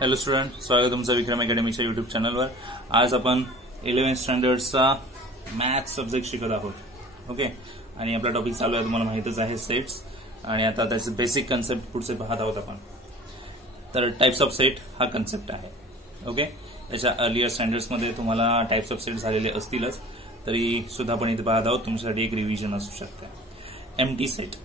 Hello student, स्वागत तुमचं विक्रम अकॅडमीच्या YouTube चॅनलवर। आज आपण 11th स्टँडर्डचा मॅथ सब्जेक्ट शिकत आहोत। ओके, आणि आपला टॉपिक चालू आहे, तुम्हाला माहितच आहे, सेट्स। आणि आता त्याचे बेसिक कन्सेप्ट पुढचे पाहत आहोत आपण। तर टाइप्स ऑफ सेट हा कन्सेप्ट आहे। ओके, त्याच्या अर्लियर स्टँडर्ड्समध्ये तुम्हाला टाइप्स ऑफ सेट झालेले असतीलच, तरी सुद्धा आपण इथे पाहत आहोत, तुमच्यासाठी एक रिव्हिजन असू शकते। Empty set,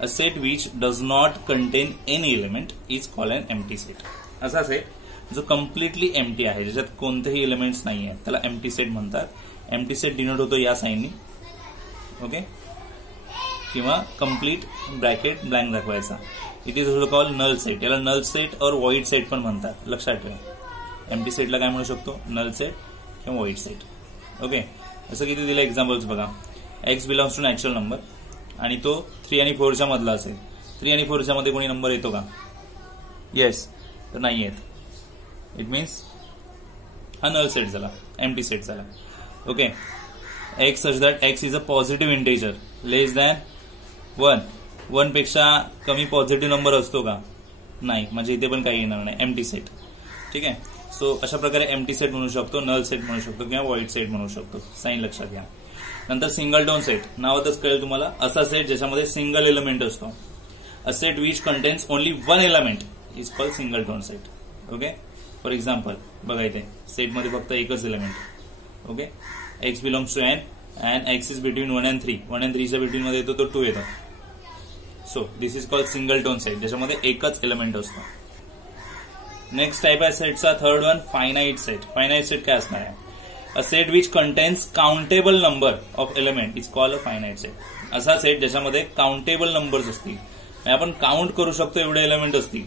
a set which does not contain any element is called an empty set. असा सेट जो कम्प्लिटली एम्प्टी आहे, ज्याच्यात कोणतेही एलिमेंट्स नाही आहेत, त्याला एम्प्टी सेट म्हणतात। एम्प्टी सेट डिनोट होतो या साइननी, ओके, किंवा कम्प्लीट ब्रॅकेट ब्लँक दाखवायचा। It is also called null set. याला नल सेट और व्हॉइड सेट पण म्हणतात, लक्षात ठेवा। एम्प्टी सेटला काय म्हणू शकतो, नल सेट किंवा व्हॉइड सेट। ओके, असं किती दिलं एक्झाम्पल्स बघा। X belongs to natural number आणि तो 3 आणि 4च्या मधला असेल। 3 आणि 4च्या मध्ये कोणी नंबर येतो का? येस, तर नाही येत। इट मीन्स हा नल सेट झाला, एम्प्टी सेट झाला। Okay, x such that x is a positive integer less than 1। 1 पेक्षा कमी पॉझिटिव्ह नंबर असतो का? नाही, म्हणजे इथे पण काही येणार नाही, एम्प्टी सेट। ठीक आहे, सो अशा प्रकारे एम्प्टी सेट म्हणू शकतो, नल सेट म्हणू शकतो किंवा व्हॉइड सेट म्हणू शकतो। साइन लक्षात घ्या। नंतर सिंगल टोन सेट, नावातच कळेल तुम्हाला, असा सेट ज्याच्यामध्ये सिंगल एलिमेंट असतो। A set which contains only one element is called singleton set. Okay, for example बघा, इथे सेटमध्ये फक्त एकच element. Okay, X belongs to N and X is between 1 and 3। 1 and 3च्या बिटवीन मध्ये येतो तो 2 येतो। So this is called singleton set, ज्याच्यामध्ये एकच एलिमेंट असतो। नेक्स्ट टाइप आहे सेटचा third one, finite set. Finite set काय असणार आहे? अ set which contains countable number of element is called a finite set. असा सेट ज्याच्यामध्ये काउंटेबल नंबर्स असतील, आपण काउंट करू शकतो एवढे एलिमेंट असतील,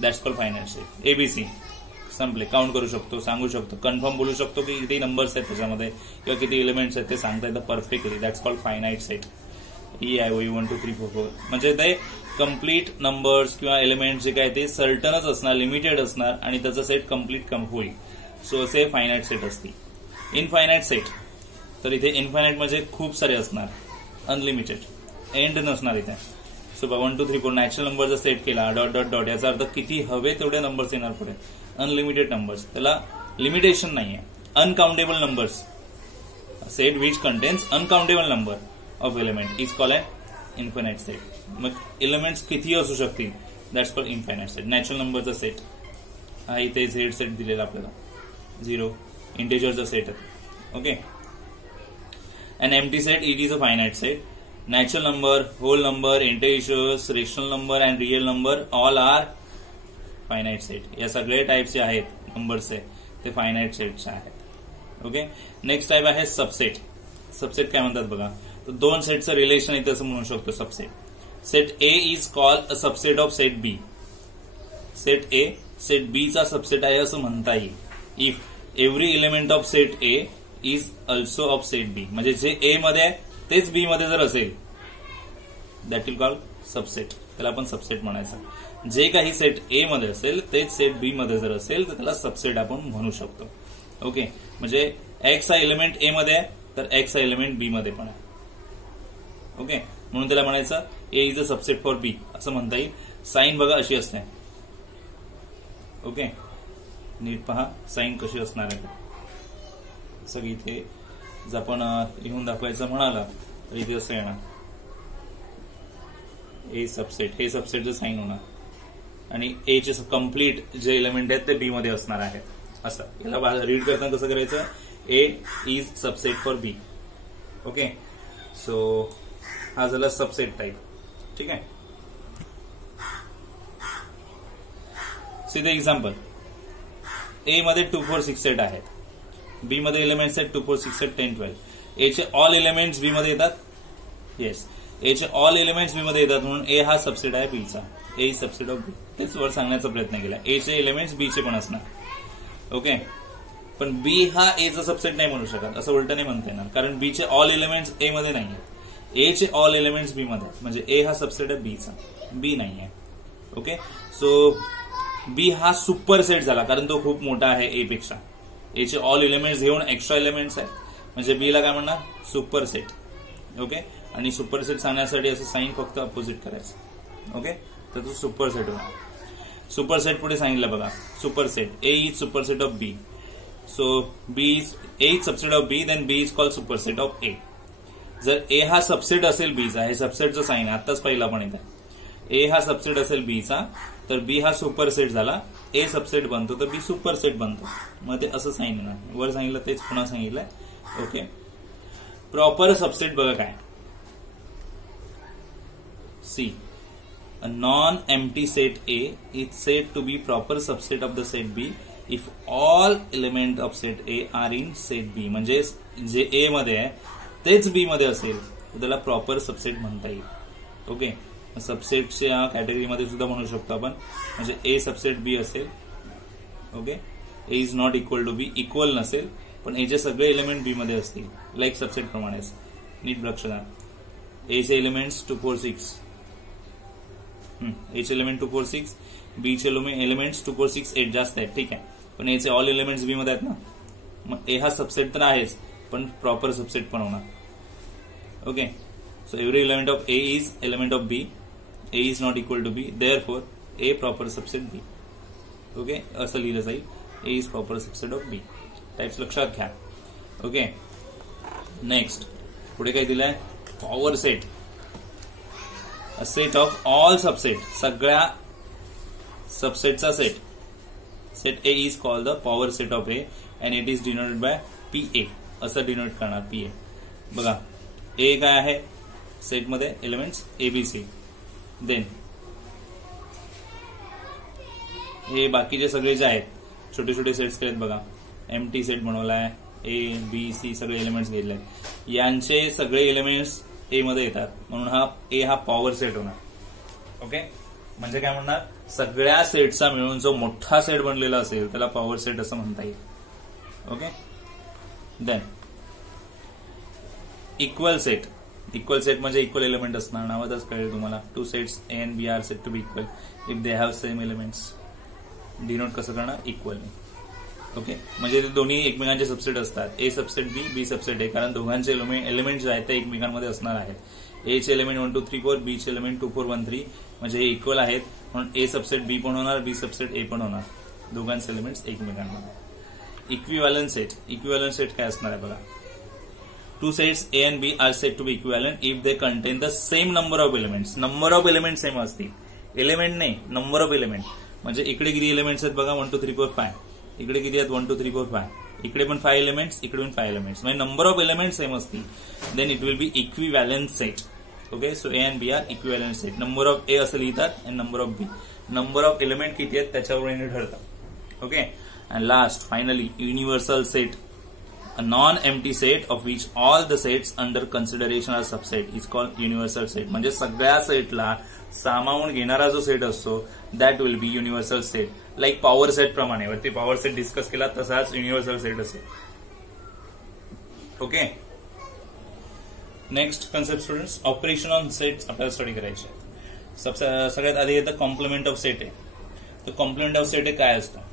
that's called finite set. ABC संपले, काउंट करू शकतो, सांगू शकतो, कन्फर्म बोलू शकतो की किती नंबर्स आहेत त्याच्यामध्ये किंवा किती एलिमेंट्स आहेत ते सांगता येतं perfectly, that's called finite set. EIOU 1 2 3 4 4 म्हणजे ते कम्प्लीट नंबर्स किंवा एलिमेंट जे काय ते सर्टनच असणार, लिमिटेड असणार आणि त्याचा सेट कम्प्लीट होईल। सो असे फायनाइट सेट असतील। इनफायनाइट सेट, तर इथे इनफायनाइट म्हणजे खूप सारे असणार, अनलिमिटेड, एंड नसणार इथे। सो 1 2 3 4 नॅचरल नंबरचा सेट केला, डॉट डॉट डॉट, याचा अर्थ किती हवे तेवढे नंबर्स येणार पुढे, अनलिमिटेड नंबर्स, त्याला लिमिटेशन नाहीये। Uncountable numbers, set which contains uncountable number of element is called an infinite set. मग एलिमेंट्स किती असू शकतील, that's called infinite set. Natural नंबरचा सेट हा इथे झेड सेट दिलेला आपल्याला, 0 इंटिजरचा सेट आहे। Okay, an empty set, it is a finite set. Natural number, whole number, integers, rational number and real number all are finite set. या सगळे types जे आहेत नंबरचे ते फायनाइट सेटचे आहेत। ओके, नेक्स्ट टाइप आहे सबसेट। सबसेट काय म्हणतात बघा, तर दोन सेटचं रिलेशन इथे असं म्हणू शकतो subset. Set A is called a subset of set B. Set A set B चा सबसेट आहे असं म्हणता येईल if every element of set A is also of set B. म्हणजे जे ए मध्ये आहे तेच बी मध्ये जर असेल, दॅट विल कॉल सबसेट, त्याला आपण सबसेट म्हणायचं। जे काही सेट ए मध्ये असेल तेच सेट बी मध्ये जर असेल तर त्याला सबसेट आपण म्हणू शकतो। ओके, म्हणजे एक्स हा एलिमेंट ए मध्ये आहे तर एक्स हा एलिमेंट बी मध्ये पण आहे। ओके, म्हणून त्याला म्हणायचं ए इज अ सबसेट फॉर बी असं म्हणता येईल। साइन बघा अशी असते। ओके, नीट पहा साइन कशी असणार आहे, सगळी इथे जर आपण लिहून दाखवायचं म्हणाला तर इथे असं येणार, ए सबसेट, हे सबसेटचं साइन होणार आणि ए चे कम्प्लीट जे एलिमेंट आहेत ते बी मध्ये असणार आहे। असं याला रीड करताना कसं करायचं, A is subset for B. Okay, so हा झाला सबसेट टाइप। ठीक आहे, सीधे एक्झाम्पल, ए मध्ये 2 4 6 8 आहेत, बी मध्ये एलिमेंट्स आहेत 2 4 6 8 10 12। ए चे ऑल एलिमेंट्स बी मध्ये येतात, येस, ए चे ऑल एलिमेंट्स बी मध्ये येतात, म्हणून ए हा सबसेट आहे बी चा। ए इज सबसेट ऑफ बी, तेच वर सांगण्याचा प्रयत्न केला, ए चे एलिमेंट्स बी चे पण असणार। ओके, पण बी हा ए चा सबसेट नाही म्हणू शकत, असं उलट नाही म्हणता येणार, कारण बी चे ऑल एलिमेंट्स ए मध्ये नाही आहेत, ए चे ऑल एलिमेंट्स बी मध्ये आहेत, म्हणजे ए हा सबसेट आहे बी चा, बी नाही आहे। ओके, सो बी हा सुपर सेट झाला कारण तो खूप मोठा आहे ए पेक्षा। ए चे ऑल एलिमेंट्स घेऊन एक्स्ट्रा एलिमेंट्स आहेत, म्हणजे बी ला काय म्हणणार, सुपर सेट। ओके, आणि सुपर सेट सांगण्यासाठी असं साइन फक्त अपोजिट करायचं। ओके, तर तो सुपर सेट होणार। सुपरसेट पुढे सांगितलं बघा, superset A is superset of B. So B is A is subset of B, then B is called superset of A. जर ए हा सबसेट असेल बीचा, हे सबसेटचं साईन आताच पहिला पण येत आहे, ए हा सबसेट असेल बीचा तर बी हा सुपरसेट झाला, ए सबसेट बनतो तर बी सुपरसेट बनतो. मग ते असं साईन येणार. वर सांगितलं तेच पुन्हा सांगितलंय. ओके. प्रॉपर सबसेट बघा काय, C a non-empty set A is said to be proper subset of the set B if all elements of set A are in set B. म्हणजे जे A मध्ये आहे तेच B मध्ये असेल तर त्याला प्रॉपर सबसेट म्हणता येईल. ओके. सबसेटच्या कॅटेगरीमध्ये सुद्धा म्हणू शकतो आपण. म्हणजे A सबसेट B असेल. Okay. A is not equal to B, equal नसेल पण A चे सगळे एलिमेंट B मध्ये असतील, लाईक सबसेट प्रमाणेच. नीट लक्ष द्या. A चे एलिमेंट्स 2 4 6, ए चे एलिमेंट 2 4 6, बी चे एलिमेंट्स 2 4 6 8 जास्त आहेत, ठीक आहे. पण ए चे ऑल एलिमेंट्स बी मध्ये आहेत ना, मग ए हा सबसेट तर आहेच पण प्रॉपर सबसेट पण होणार. Okay. So every element of A is element of B, A is not equal to B, therefore A proper subset B. Okay. असं लिहिलं जाईल, A is proper subset of B. Types लक्षात घ्या. Okay. Next पुढे काय दिलंय, power set. A set of all subset, सगळ्या सबसेटचा set. Set A is called the power set of A and it is denoted by PA. असं denote करणार PA. बघा A काय आहे सेटमध्ये, एलिमेंट्स ABC. देन हे बाकीचे सगळे जे आहेत छोटे छोटे सेट्स केलेत बघा, एम्प्टी सेट बनवलाय, A B C सगळे एलिमेंट्स घेतले, यांचे सगळे एलिमेंट्स ए मध्ये येतात म्हणून हा ए हा पॉवर सेट होणार. ओके. म्हणजे काय म्हणणार, सगळ्या सेटचा मिळून जो मोठा सेट बनलेला असेल त्याला पॉवर सेट असं म्हणता येईल. Okay. Then equal set. Equal set म्हणजे इक्वल एलिमेंट असणार, नावातच कळेल तुम्हाला. 2 sets A and B are set to be equal if they have same elements. Denote कसं करणार, इक्वलने. ओके. म्हणजे ते दोन्ही एकमेकांचे सबसेट असतात, ए subset B, B subset A, कारण दोघांचे एलिमेंट जे आहेत ते एकमेकांमध्ये असणार आहेत. ए चे एलिमेंट 1 2 3 4, बी चे एलिमेंट 2 4 1 3, म्हणजे हे इक्वल आहेत म्हणून ए सबसेट बी पण होणार, बी सबसेट ए पण होणार, दोघांचे एलिमेंट्स एकमेकांमध्ये. Equivalent set. इक्विव्हॅलंट सेट काय असणार आहे बघा, 2 sets A and B are set to be equivalent if they contain the same number of elements. Number of element same असतील, एलिमेंट नाही, नंबर ऑफ एलिमेंट. म्हणजे इकडे किती एलिमेंट्स आहेत बघा, 1 2 3 4 5, इकडे किती आहेत 1 2 3 4 5, इकडे पण 5 एलिमेंट्स, इकडे पण 5 एलिमेंट्स, म्हणजे नंबर ऑफ एलिमेंट सेम असतील, then it will be equivalent set. Okay. So A and B are equivalent set. Number of A असं लिहितात आणि number of B, number of element किती आहेत त्याच्यावर ठरतात. Okay. And last finally universal set. A non-empty set of which all the sets under consideration are subset is called universal set. म्हणजे सगळ्या सेटला सामावून घेणारा जो सेट असतो that will be universal set. Like power set प्रमाणे, वरती power set discuss केला तसाच युनिव्हर्सल सेट असेल. Okay. Next concept students, operation on sets आपल्याला स्टडी करायचे. सगळ्यात आधी येतं कॉम्प्लिमेंट ऑफ सेट आहे. तर कॉम्प्लिमेंट ऑफ सेट काय असतो,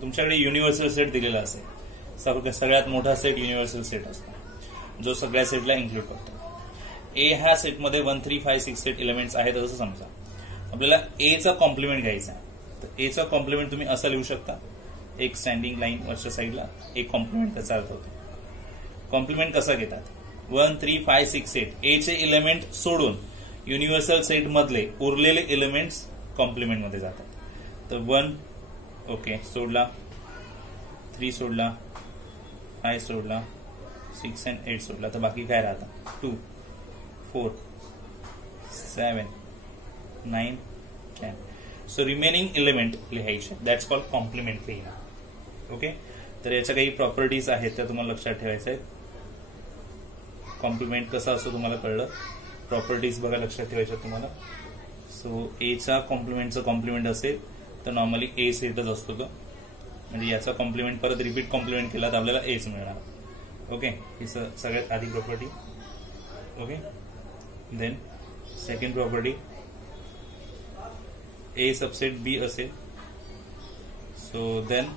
तुमच्याकडे युनिव्हर्सल सेट दिलेला असेल, सगळ्यात मोठा सेट युनिव्हर्सल सेट असतो जो सगळ्या सेटला इन्क्लूड करतो. ए ह्या सेटमध्ये 1 3 5 6 सेट एलिमेंट्स आहेत असं समजा. आपल्याला ए चा कॉम्प्लिमेंट घ्यायचा आहे, तर ए चा कॉम्प्लिमेंट तुम्ही असं लिहू शकता, एक स्टँडिंग लाईन वरच्या साईडला एक कॉम्प्लिमेंट त्याचा अर्थ होतो. कॉम्प्लिमेंट कसा घेतात, 1 3 5 6 सेट ए चे एलिमेंट सोडून युनिव्हर्सल सेट मधले उरलेले एलिमेंट्स कॉम्प्लिमेंट मध्ये जातात. तर 1 ओके सोडला, 3 सोडला, 5 सोडला, 6 and 8 सोडला, तर बाकी काय राहतं, 2 4 7 9 10. सो रिमेनिंग एलिमेंट लिहायचे, दॅट्स कॉल्ड कॉम्प्लिमेंट लिहिणं. ओके. तर याच्या काही प्रॉपर्टीज आहेत त्या तुम्हाला लक्षात ठेवायच्या आहेत. कॉम्प्लिमेंट कसा असतो तुम्हाला कळलं, प्रॉपर्टीज बघा लक्षात ठेवायच्या तुम्हाला. सो ए चा कॉम्प्लिमेंटचं कॉम्प्लिमेंट असेल तर नॉर्मली ए सेटच असतो तो, म्हणजे याचा कॉम्प्लिमेंट परत रिपीट कॉम्प्लिमेंट केला तर आपल्याला एच मिळणार. ओके. ही सगळ्यात आधी property. Okay. Then second property, A subset B असेल, so then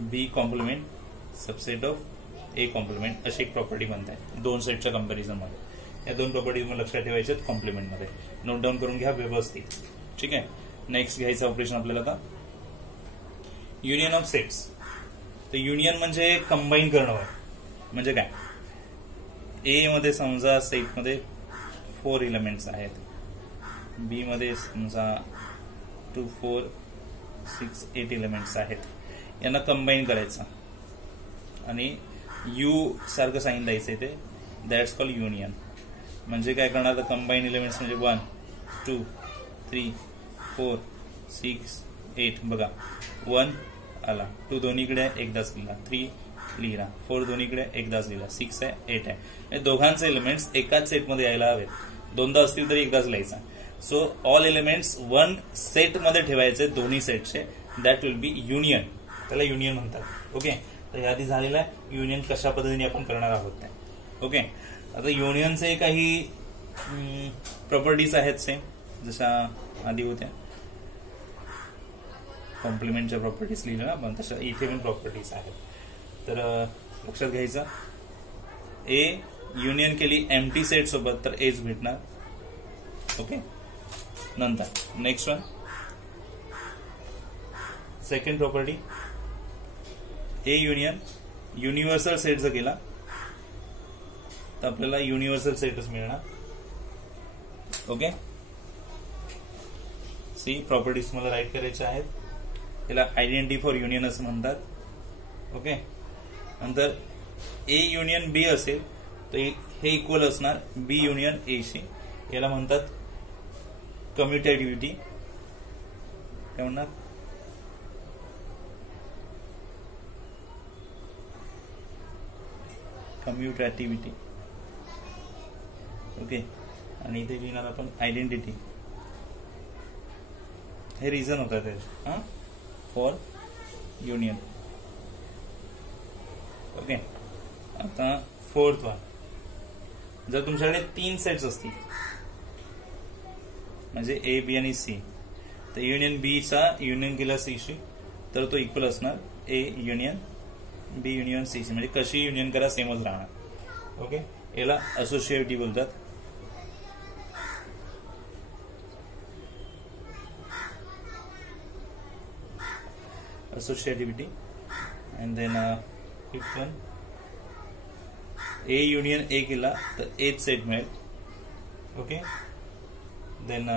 B complement subset of A complement, अशी एक प्रॉपर्टी बनते 2 सेटच्या कंपॅरिझन मध्ये. या 2 प्रॉपर्टी तुम्हाला लक्षात ठेवायच्या कॉम्प्लिमेंट मध्ये, नोट डाऊन करून घ्या व्यवस्थित. ठीक आहे. नेक्स्ट घ्यायचं ऑपरेशन आपल्याला आता युनियन ऑफ सेट्स. तर युनियन म्हणजे कंबाईन करणं होय. म्हणजे काय, ए मध्ये समजा सेटमध्ये 4 एलिमेंट्स आहेत, बी मध्ये समजा 2, 4, 6, 8 एलिमेंट्स आहेत. यांना कंबाईन करायचं आणि यू सारखं साईन द्यायचं ते, दॅट्स कॉल्ड युनियन. म्हणजे काय करणार तर कंबाईन एलिमेंट्स म्हणजे 1, 2, 3, 4, 6, 8. बघा 1 आला, 2 दोन्हीकडे एकदाच लिहिला, 3 लिहिला, 4 दोन्हीकडे एकदाच लिहिला, 6 आहे, 8 आहे. दोघांचे एलिमेंट्स एकाच सेटमध्ये यायला हवेत. दोनदा असतील तरी एकदाच लिहायचा. सो ऑल एलिमेंट्स 1 सेटमध्ये ठेवायचे, दोन्ही सेटचे. That will be union. त्याला युनियन म्हणतात. ओके, तर याआधी झालेला आहे युनियन कशा पद्धतीने आपण करणार आहोत ते. ओके, आता युनियनचे काही प्रॉपर्टीज आहेत सेम जशा आधी होत्या. कॉम्प्लिमेंटच्या प्रॉपर्टीज लिहिल्या ना आपण, तशा इथे पण प्रॉपर्टीज आहेत. तर लक्षात घ्यायचं, ए युनियन केली एम्प्टी सेट सोबत तर एच भेटणार. ओके, नंतर next one, second property, A union universal set जर केला तर आपल्याला युनिव्हर्सल सेटच मिळणार. ओके, सी प्रॉपर्टीज मला राईट करायच्या आहेत. त्याला आयडेंटिटी फॉर युनियन असं म्हणतात. ओके, नंतर ए युनियन बी असेल तर हे इक्वल असणार बी युनियन ए शी. याला म्हणतात कम्युटेटिव्हिटी. काय म्हणणार, कम्युटेटिव्हिटी. ओके, आणि इथे लिहिणार आपण आयडेंटिटी. हे रिझन होता ते फॉर युनियन. ओके, आता फोर्थ वन, जर तुमच्याकडे 3 सेट्स असतील म्हणजे ए बी आणि सी, तर युनियन बी चा युनियन केला सी शी तर तो इक्वल असणार A union B union C शी. म्हणजे कशी युनियन करा सेमच राहणार. ओके, याला असोसिएटिव्हिटी बोलतात. associativity. And then fifth one, A union A केला तर एच सेट मिळेल. Okay, then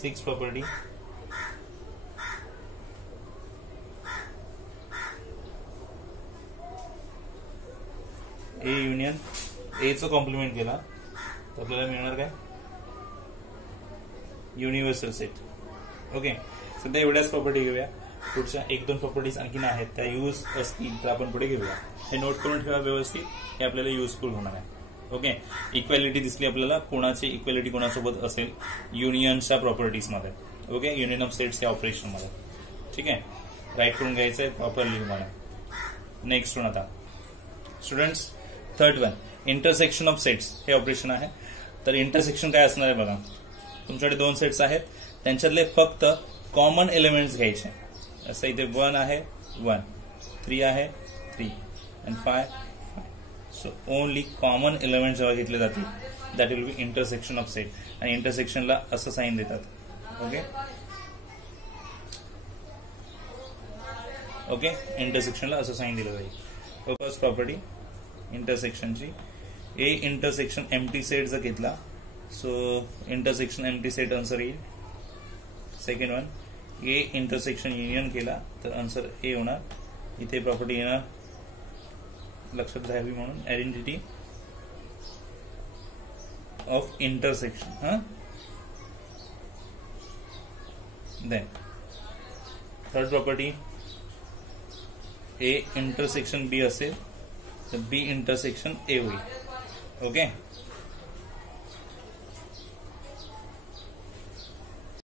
6 property, A union A चं कॉम्प्लिमेंट केला तर आपल्याला मिळणार काय, युनिव्हर्सल सेट. ओके, सध्या एवढ्याच प्रॉपर्टी घेऊया. पुढच्या 1-2 प्रॉपर्टीज आणखीन आहेत, त्या यूज असतील तर आपण पुढे घेऊया. हे नोट करून ठेवा व्यवस्थित, हे आपल्याला युजफुल होणार आहे. ओके, इक्वॅलिटी दिसली आपल्याला, कोणाची इक्वॅलिटी कोणासोबत असेल युनियनच्या प्रॉपर्टीज मध्ये. ओके, युनियन ऑफ सेट्स या ऑपरेशन मध्ये. ठीक आहे, राईट करून घ्यायचं आहे प्रॉपरली मला. नेक्स्ट वन आता students, third one, intersection of sets हे ऑपरेशन आहे. तर इंटरसेक्शन काय असणार आहे बघा, तुमच्याकडे 2 सेट्स आहेत, त्यांच्यातले फक्त कॉमन एलिमेंट्स घ्यायचे. असं इथे 1 आहे 1, 3 आहे 3 and 5. So only common element जेव्हा घेतले जातील that will be intersection of set. आणि इंटरसेक्शनला असं साईन देतात. ओके, ओके, इंटरसेक्शनला असं साईन दिलं जाईल. फर्स्ट प्रॉपर्टी इंटरसेक्शनची, ए इंटरसेक्शन एम्प्टी सेट जर घेतला so intersection empty set answer येईल. Second one, A intersection union केला तर आन्सर ए होणार. इथे प्रॉपर्टी येणार, लक्षात घ्यावी म्हणून, identity of intersection. Then third property, A intersection B असेल तर बी इंटरसेक्शन ए होईल. ओके,